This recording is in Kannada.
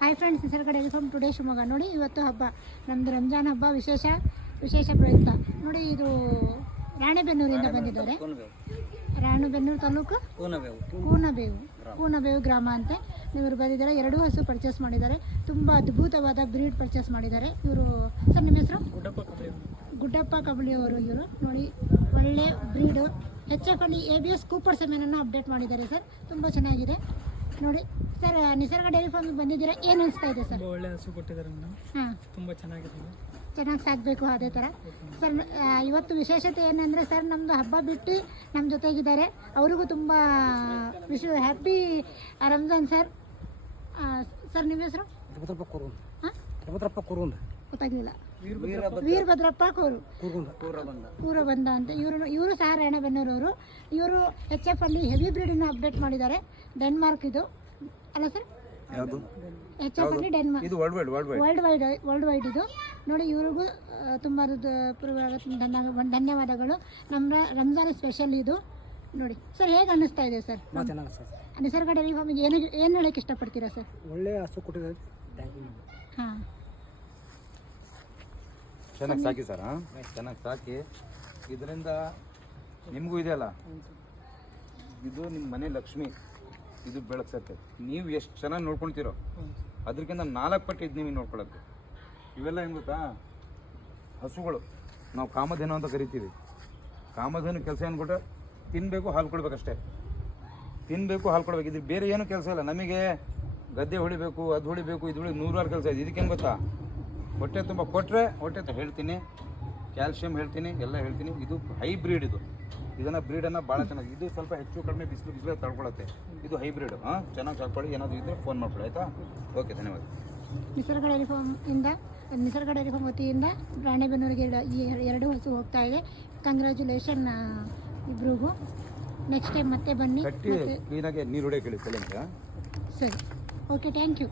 ಹಾಯ್ ಫ್ರೆಂಡ್ಸ್, ನಿಸರ್ಗ ಡೈರಿ ಫಾರ್ಮ್ ಟುಡೇ ಶಿವಮೊಗ್ಗ. ನೋಡಿ, ಇವತ್ತು ಹಬ್ಬ ನಮ್ಮದು ರಂಜಾನ್ ಹಬ್ಬ ವಿಶೇಷ ಪ್ರಯುಕ್ತ. ನೋಡಿ, ಇದು ರಾಣೆಬೆನ್ನೂರಿಂದ ಬಂದಿದ್ದಾರೆ. ರಾಣೆಬೆನ್ನೂರು ತಾಲೂಕು ಕೂನಬೇವು ಗ್ರಾಮ ಅಂತೆ. ಇವರು ಬಂದಿದ್ದಾರೆ. 2 ಹಸು ಪರ್ಚೇಸ್ ಮಾಡಿದ್ದಾರೆ. ತುಂಬ ಅದ್ಭುತವಾದ ಬ್ರೀಡ್ ಪರ್ಚೇಸ್ ಮಾಡಿದ್ದಾರೆ. ಇವರು ಸರ್, ನಿಮ್ಮ ಹೆಸರು? ಗುಡ್ಡಪ್ಪ ಕಬಳಿಯವರು. ಇವರು ನೋಡಿ, ಒಳ್ಳೆ ಬ್ರೀಡು. HF ಅಲ್ಲಿ ABS ಕೂಪರ್ ಸೆಮೆನನ್ನು ಅಪ್ಡೇಟ್ ಮಾಡಿದ್ದಾರೆ ಸರ್. ತುಂಬ ಚೆನ್ನಾಗಿದೆ. ನೋಡಿ ಸರ್, ನಿಸರ್ಗ ಡೈರಿ ಫಾರ್ಮಿಗೆ ಬಂದಿದ್ದೀರಾ, ಏನು ಅನಿಸ್ತಾ ಇದೆ ಸರ್? ಒಳ್ಳೆ ಹಸು ಕೊಟ್ಟಿದ್ದಾರೆ ಮೇಡಮ್. ಹಾಂ, ತುಂಬ ಚೆನ್ನಾಗಿದೆ. ಚೆನ್ನಾಗಿ ಸಾಕಬೇಕು ಅದೇ ಥರ ಸರ್. ಇವತ್ತು ವಿಶೇಷತೆ ಏನಂದರೆ ಸರ್, ನಮ್ಮದು ಹಬ್ಬ ಬಿಟ್ಟು ನಮ್ಮ ಜೊತೆಗಿದ್ದಾರೆ. ಅವರಿಗೂ ತುಂಬ ಹ್ಯಾಪಿ ರಂಜಾನ್ ಸರ್. ಸರ್, ನಿಮ್ಮ ಹೆಸರು? ಗೊತ್ತಾಗಲಿಲ್ಲ. ವೀರಭದ್ರಪ್ಪ ಕೂರಬಂದ ಅಂತ. ಇವರು ಸಹ ರಾಣೆಬೆನ್ನೂರವರು. ಇವರು HF ಅಲ್ಲಿ ಹೆವಿ ಬ್ರೀಡನ್ನು ಅಪ್ಡೇಟ್ ಮಾಡಿದ್ದಾರೆ. ಡೆನ್ಮಾರ್ಕ್ ಇದು ಅಲ್ಲ ಸರ್? HF ಅಲ್ಲಿ ಡೆನ್ಮಾರ್ಕ್, ವರ್ಲ್ಡ್ ವೈಡ್ ಇದು. ನೋಡಿ, ಇವ್ರಿಗೂ ತುಂಬ ಧನ್ಯವಾದಗಳು. ನಮ್ಮ ರಂಜಾನ್ ಸ್ಪೆಷಲ್ ಇದು. ನೋಡಿ ಸರ್, ಹೇಗೆ ಅನ್ನಿಸ್ತಾ ಇದೆ ಸರ್? ನಿಸರ್ಗ ಡೈರಿ ಫಾರ್ಮಿಗೆ ಏನು ಹೇಳಕ್ಕೆ ಇಷ್ಟಪಡ್ತೀರಾ ಸರ್? ಒಳ್ಳೆ ಹಸು ಕೊಟ್ಟಿದ್ದಾರೆ. ಹಾಂ, ಚೆನ್ನಾಗಿ ಸಾಕಿ ಸರ್. ಚೆನ್ನಾಗಿ ಸಾಕಿ. ಇದರಿಂದ ನಿಮಗೂ ಇದೆಯಲ್ಲ, ಇದು ನಿಮ್ಮ ಮನೆ ಲಕ್ಷ್ಮಿ. ಇದು ಬೆಳಗ್ಸತ್ತೆ. ನೀವು ಎಷ್ಟು ಚೆನ್ನಾಗಿ ನೋಡ್ಕೊಳ್ತೀರೋ ಅದಕ್ಕಿಂತ 4 ಪಟ್ಟು ಇದು ನೀವು ನೋಡ್ಕೊಳ್ಳೋದು. ಇವೆಲ್ಲ ಹೆಂಗೆ ಗೊತ್ತಾ, ಹಸುಗಳು ನಾವು ಕಾಮಧೇನು ಅಂತ ಕರಿತೀವಿ. ಕಾಮಧೇನು ಕೆಲಸ ಏನು ಕೊಟ್ಟರೆ ತಿನ್ನಬೇಕು, ಹಾಲು ಕೊಡ್ಬೇಕಷ್ಟೇ. ತಿನ್ನಬೇಕು, ಹಾಲು ಕೊಡ್ಬೇಕು. ಇದು ಬೇರೆ ಏನೂ ಕೆಲಸ ಇಲ್ಲ. ನಮಗೆ ಗದ್ದೆ ಹೊಡಿಬೇಕು, ಅದು ಹೊಡಿಬೇಕು, ಇದು ಹೊಡಿ 100 ಕೆಲಸ ಇದೆ. ಇದಕ್ಕೇನು ಗೊತ್ತಾ, ಹೊಟ್ಟೆ ತುಂಬ ಕೊಟ್ಟರೆ ಹೊಟ್ಟೆ ಹೇಳ್ತೀನಿ, ಕ್ಯಾಲ್ಶಿಯಂ ಹೇಳ್ತೀನಿ, ಎಲ್ಲ ಹೇಳ್ತೀನಿ. ಇದು ಹೈಬ್ರಿಡ್. ಇದನ್ನು ಬ್ರೀಡನ್ನು ಭಾಳ ಚೆನ್ನಾಗಿ, ಇದು ಸ್ವಲ್ಪ ಹೆಚ್ಚು ಕಡಿಮೆ ಬಿಸಿಲು ತಡ್ಕೊಳುತ್ತೆ. ಇದು ಹೈಬ್ರಿಡ್. ಚೆನ್ನಾಗಿ ಸಾಕೊಳ್ಳಿ. ಏನಾದರೂ ಇದ್ದರೆ ಫೋನ್ ಮಾಡ್ಕೊಳ್ಳಿ, ಆಯಿತಾ? ಓಕೆ, ಧನ್ಯವಾದ. ನಿಸರ್ಗ ಡೈರಿ ಫಾರ್ಮ್ ವತಿಯಿಂದ ರಾಣೆಬೆನ್ನೂರಿಗೆ 2 ಹಸು ಹೋಗ್ತಾ ಇದೆ. ಕಂಗ್ರ್ಯಾಚುಲೇಷನ್ ಇಬ್ರಿಗೂ. ನೆಕ್ಸ್ಟ್ ಟೈಮ್ ಮತ್ತೆ ಬನ್ನಿ. ಕ್ಲೀನಾಗಿ ನೀರು ಹೊಡೆಯಕ್ಕೆ ಹೇಳಿ. ಸರಿ, ಓಕೆ, ಥ್ಯಾಂಕ್ ಯು.